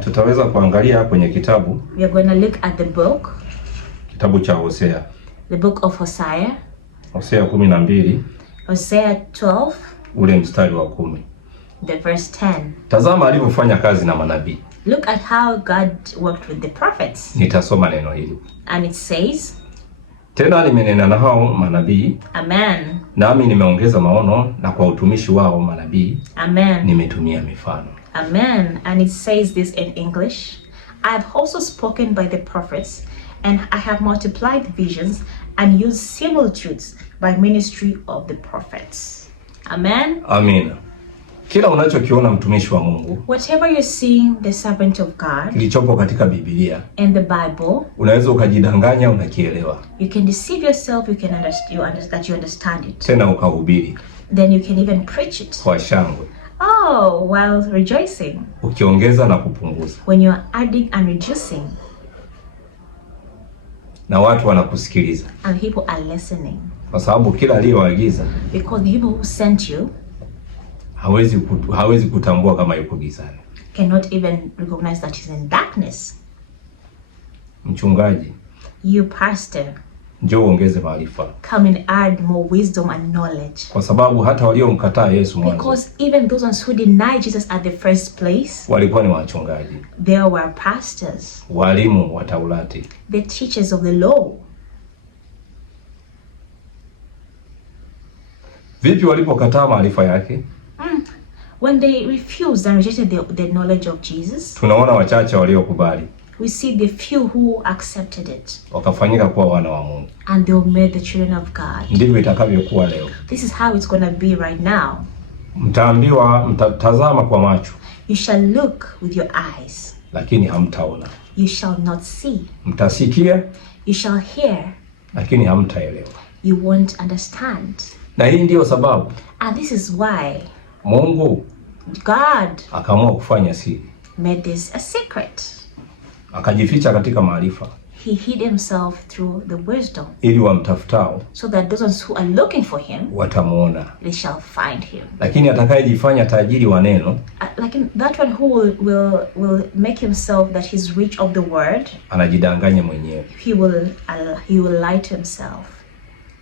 Tutaweza kuangalia kwenye kitabu. We are going to look at the book. Kitabu cha Hosea. The book of Hosea. Hosea 12. Hosea 12. Ule mstari wa 10. The verse 10. Tazama alivyofanya kazi na manabii. Look at how God worked with the prophets. Nitasoma neno hili. And it says, tena nimenena na hao manabii. Amen. Nami nimeongeza maono na kwa utumishi wao manabii. Amen. Nimetumia mifano. Amen. And it says this in English. I have also spoken by the prophets, and I have multiplied visions and used similitudes by ministry of the prophets. Amen. Amen. Kila unachokiona mtumishi wa Mungu, whatever you're seeing the servant of God, kilichopo katika Biblia, in the Bible, unaweza ukajidanganya unakielewa. You can deceive yourself, you understand it. Tena ukahubiri. Then you can even preach it. Kwa shangwe. Oh, while rejoicing. Ukiongeza na kupunguza. When you are adding and reducing. Na watu wanakusikiliza. And people are listening. Kwa sababu kila aliyewaagiza, because the people who sent you, hawezi kutambua kama yuko gizani. Cannot even recognize that he's in darkness. Mchungaji, you pastor, njoo ongeze maarifa. Come and add more wisdom and knowledge. Kwa sababu hata waliomkataa Yesu mwanzo, because even those ones who denied Jesus at the first place, walikuwa ni wachungaji. They were pastors. Walimu wa Taurati. The teachers of the law. Vipi walipokataa maarifa yake? When they refused and rejected the knowledge of Jesus, tunaona wachache waliokubali. We see the few who accepted it. Wakafanyika kuwa wana wa Mungu. And they were made the children of God. Ndivyo itakavyokuwa leo. This is how it's going to be right now. Mtaambiwa, mtatazama kwa macho. You shall look with your eyes. Lakini hamtaona. You shall not see. Mtasikia. You shall hear. Lakini hamtaelewa. You won't understand. Na hii ndio sababu. And this is why Mungu, God, akaamua kufanya siri. Made this a secret. Akajificha katika maarifa. He hid himself through the wisdom. Ili wamtafutao, so that those who are looking for him, watamuona. They shall find him. Lakini atakayejifanya tajiri wa neno, like that one who will make himself that he's rich of the word, anajidanganya mwenyewe. He will lie to himself.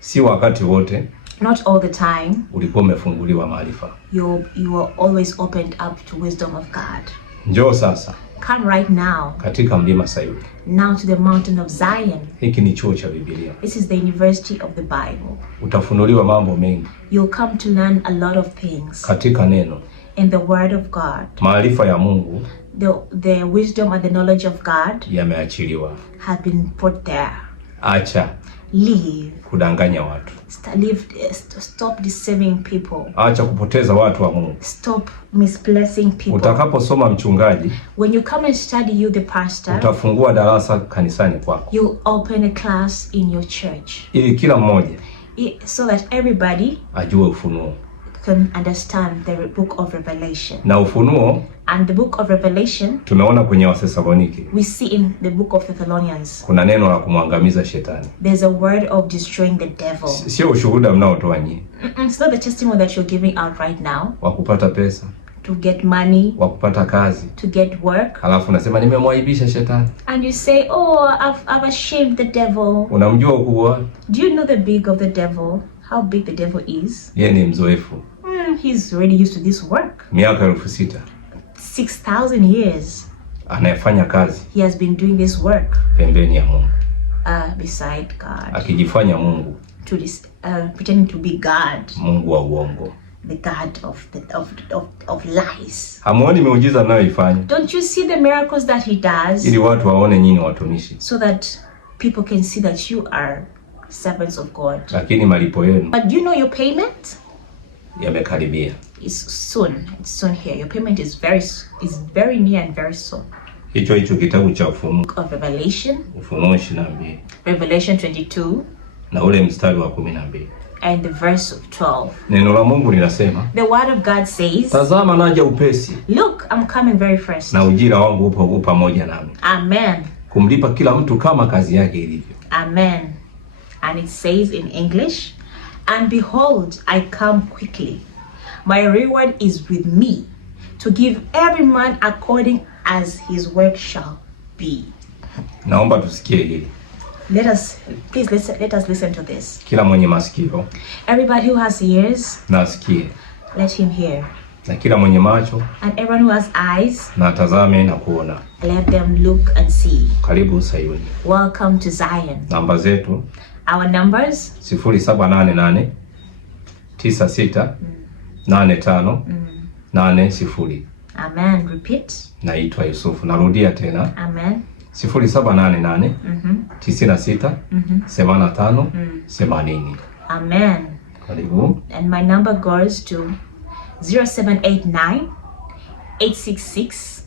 Si wakati wote. Not all the time. Ulikuwa umefunguliwa maarifa. You are always opened up to wisdom of God. Njoo sasa. Come right now. Katika mlima Sayuni. Now to the mountain of Zion. Hiki ni chuo cha Biblia. This is the university of the Bible. Utafunuliwa mambo mengi. You'll come to learn a lot of things. Katika neno. In the word of God. Maarifa ya Mungu. The wisdom and the knowledge of God. Yameachiliwa. Have been put there. Acha. Leave. Kudanganya watu. Stop deceiving people. Acha kupoteza watu wa Mungu. Stop misplacing people. Utakaposoma mchungaji, when you come and study, you the pastor, utafungua darasa kanisani kwako. You open a class in your church. Ili kila mmoja, so that everybody ajue ufunuo. Can understand the book of Revelation. Na ufunuo, and the book of Revelation, tumeona kwenye Wathesalonike, we see in the book of Thessalonians, kuna neno la kumwangamiza shetani. There's a word of destroying the devil. Sio ushuhuda mnaotoa nyinyi. It's not the testimony that you're giving out right now. Wa kupata pesa, to get money, wa kupata kazi, to get work. Halafu nasema nimemwaibisha shetani. And you say, oh, I've ashamed the devil. Unamjua ukubwa wake? Do you know the big of the devil? How big the devil is? Yeye ni mzoefu. He's already used to this work. Miaka 6,000. 6,000 years. Anayefanya kazi. He has been doing this work. Pembeni ya Mungu. Beside God. Akijifanya Mungu. Pretending to be God. Mungu wa uongo. The God of lies. Hamuoni miujiza anayoifanya? Don't you see the miracles that he does? Ili watu waone nyinyi watumishi. So that people can see that you are servants of God. Lakini malipo yenu. But do you know your payment? Yamekaribia. It's soon here. Your payment is very near and very soon. Hicho kitabu cha Ufunuo. Of Revelation. Ufunuo 22. Revelation 22. Na ule mstari wa 12. And the verse of 12. Neno la Mungu linasema, the word of God says, tazama naja upesi. Look, I'm coming very fast. Na ujira wangu upo pamoja nami. Amen. Kumlipa kila mtu kama kazi yake ilivyo. Amen. And it says in English, and behold, I come quickly. My reward is with me, to give every man according as his work shall be. Naomba tusikie hili. Let us listen to this. Kila mwenye masikio Everybody who has ears, na asikie. let him hear. Na kila mwenye macho And everyone who has eyes, na atazame na kuona. let them look and see. Karibu Sayuni. Welcome to Zion. Namba zetu Our numbers 0788 96 85 80. Amen. Repeat. Naitwa Yusufu. Narudia tena. Amen. 0788 96 85 80. Amen. Karibu. And my number goes to 0789 866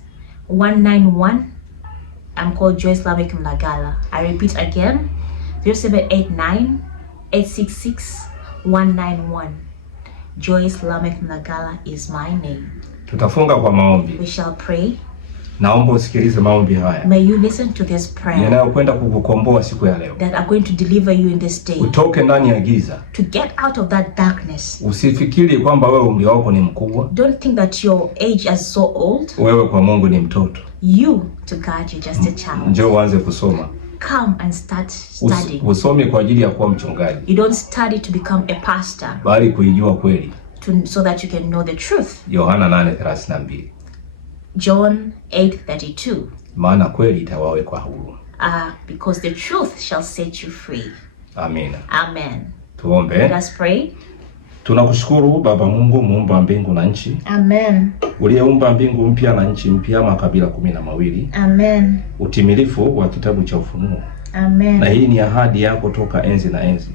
191. I'm called Joyce Lamek Mlagala. I repeat again, 0789 866 191. Joyce Lamek Mlagala is my name. Tutafunga kwa maombi. We shall pray. Naomba usikilize maombi haya. May you listen to this prayer yanayokwenda kukukomboa siku ya leo. that are going to deliver you in this day. Utoke ndani ya giza. To get out of that darkness. Usifikiri kwamba wewe umri wako ni mkubwa. Don't think that your age is so old. Wewe kwa Mungu ni mtoto. You, to God, you're just a child. Njoo uanze kusoma. Come and start studying. Usomi kwa ajili ya kuwa mchungaji. You don't study to become a pastor. Bali kuijua kweli. So that you can know the truth. Yohana 8:32. John 8:32. Maana kweli itawaweka huru. Because the truth shall set you free. Amina. Amen. Tuombe. Let us pray. Tunakushukuru Baba Mungu, muumba mbingu na nchi. Amen. Uliyeumba mbingu mpya na nchi mpya, makabila 12. Amen. Utimilifu wa kitabu cha Ufunuo. Amen. Na hii ni ahadi yako toka enzi na enzi.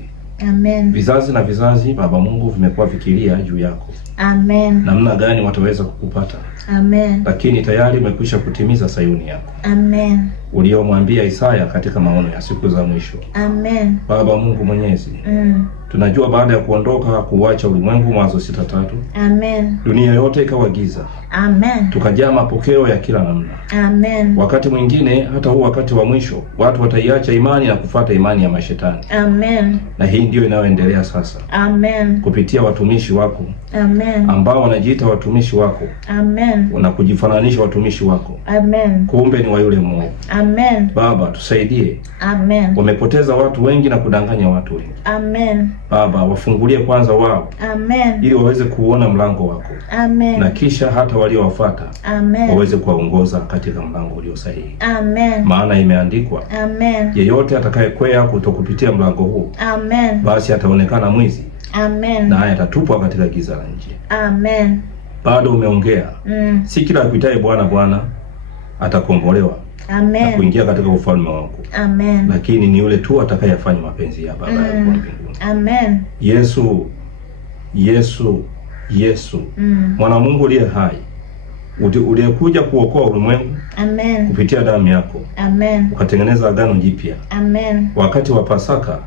Amen. Vizazi na vizazi Baba Mungu vimekuwa vikilia juu yako. Amen. Namna gani wataweza kukupata? Amen. Lakini tayari umekwisha kutimiza Sayuni yako. Amen. Uliomwambia Isaya katika maono ya siku za mwisho. Amen. Baba Mungu Mwenyezi. Tunajua baada ya kuondoka kuacha ulimwengu, Mwanzo 6:3. Amen. Dunia yote ikawa giza. Amen. Tukajaa mapokeo ya kila namna. Amen. Wakati mwingine hata huu wakati wa mwisho watu wataiacha imani na kufuata imani ya mashetani. Amen. Na hii ndio inayoendelea sasa. Amen. Kupitia watumishi wako. Amen. Ambao wanajiita watumishi wako. Amen. Na kujifananisha watumishi wako. Amen. Kumbe ni wa yule mwovu. Amen. Baba tusaidie. Amen. Wamepoteza watu wengi na kudanganya watu wengi. Amen. Baba wafungulie kwanza wao. Amen. Ili waweze kuona mlango wako. Amen. Na kisha hata waliowafuata waweze kuwaongoza katika mlango ulio sahihi. Amen. Maana imeandikwa. Amen. Yeyote atakayekwea kutokupitia mlango huu, amen, basi ataonekana mwizi. Amen. Na atatupwa katika giza la nje. Amen. Bado umeongea. Si kila akuitaye Bwana Bwana atakombolewa. Amen. Na kuingia katika ufalme wako. Amen. Lakini ni yule tu atakayefanya mapenzi ya Baba yako mbinguni. Amen. Yesu, Yesu, Yesu. Mwana Mungu uliye hai. Uliyekuja kuokoa ulimwengu. Amen. Kupitia damu yako. Amen. Ukatengeneza agano jipya. Amen. Wakati wa Pasaka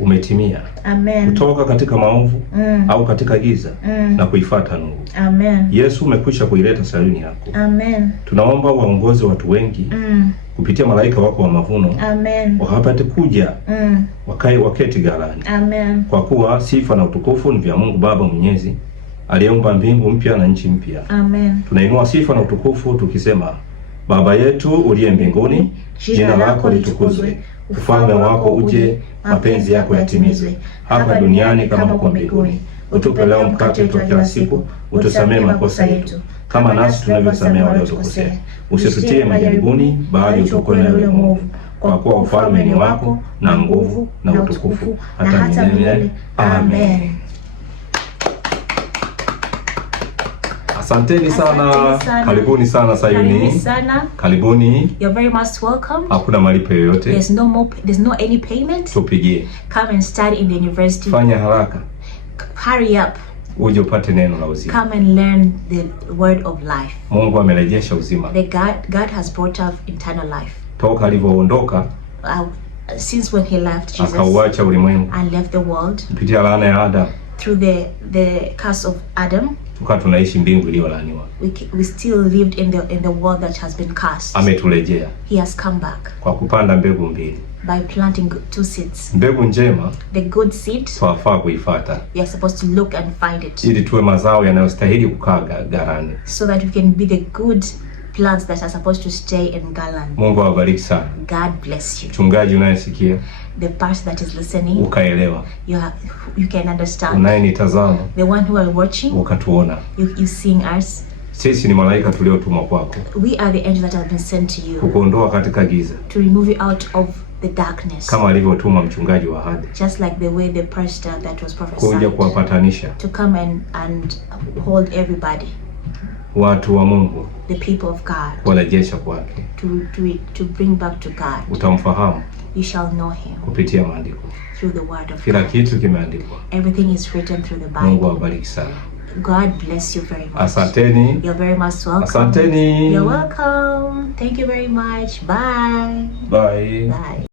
umetimia. Amen. Kutoka katika maovu au katika giza na kuifuata nuru. Amen. Yesu umekwisha kuileta Sayuni yako. Amen. Tunaomba waongoze watu wengi kupitia malaika wako wa mavuno. Amen. Wakapate kuja waketi ghalani. Amen. Kwa kuwa sifa na utukufu ni vya Mungu Baba Mwenyezi, aliyeumba mbingu mpya na nchi mpya. Amen. Tunainua sifa na utukufu tukisema, Baba yetu uliye mbinguni, jina lako litukuzwe, ufalme wako uje, mapenzi yako yatimizwe hapa duniani kama huko mbinguni. Utupe leo mkate wetu wa kila siku, utusamee makosa yetu kama nasi tunavyosamea waliotukosea. Usitutie majaribuni, bali utuokoe na yule mwovu. Kwa kuwa ufalme ni wako na nguvu na utukufu hata milele. Amen. Asanteni sana. Karibuni sana Sayuni. Karibuni. You're very much welcome. Hakuna malipo yoyote. There's no any payment. Tupigie. Come and study in the university. Fanya haraka. Hurry up. Uje upate neno la uzima. Come and learn the word of life. Mungu amerejesha uzima. God has brought up eternal life. Toka alivyoondoka, since when he left Jesus, akauacha ulimwengu and left the world, kupitia laana ya Adam, through the curse of Adam, tukawa tunaishi mbingu iliyolaaniwa. We still lived in the world that has been cursed. Ametulejea. He has come back kwa kupanda mbegu mbili, by planting 2 seeds. Mbegu njema, the good seed, twafaa kuifuata. We are supposed to look and find it, ili tuwe mazao yanayostahili kukaa ghalani, so that we can be the good plants that are supposed to stay in Garland. Mungu awabariki sana. God bless you. Mchungaji unayesikia, The pastor that is listening, ukaelewa. you can understand. Unayenitazama, The one who are watching, ukatuona. you seeing us. Sisi ni malaika tuliotumwa kwako. We are the angels that have been sent to you. Kukuondoa katika giza. To remove you out of the darkness. Kama alivyotuma mchungaji wa ahadi. Just like the way the pastor that was prophesied. Kuja kuwapatanisha. To come and hold everybody. Watu wa Mungu. The people of God. Wanajesha kwake. To bring back to God. Utamfahamu. You shall know him. Kupitia maandiko. Through the word of Kila God. kitu kimeandikwa. Everything is written through the Bible. Mungu awabariki sana. God bless you very much. Asanteni. You're very much welcome. Asanteni. You're welcome. Thank you very much. Bye. Bye. Bye.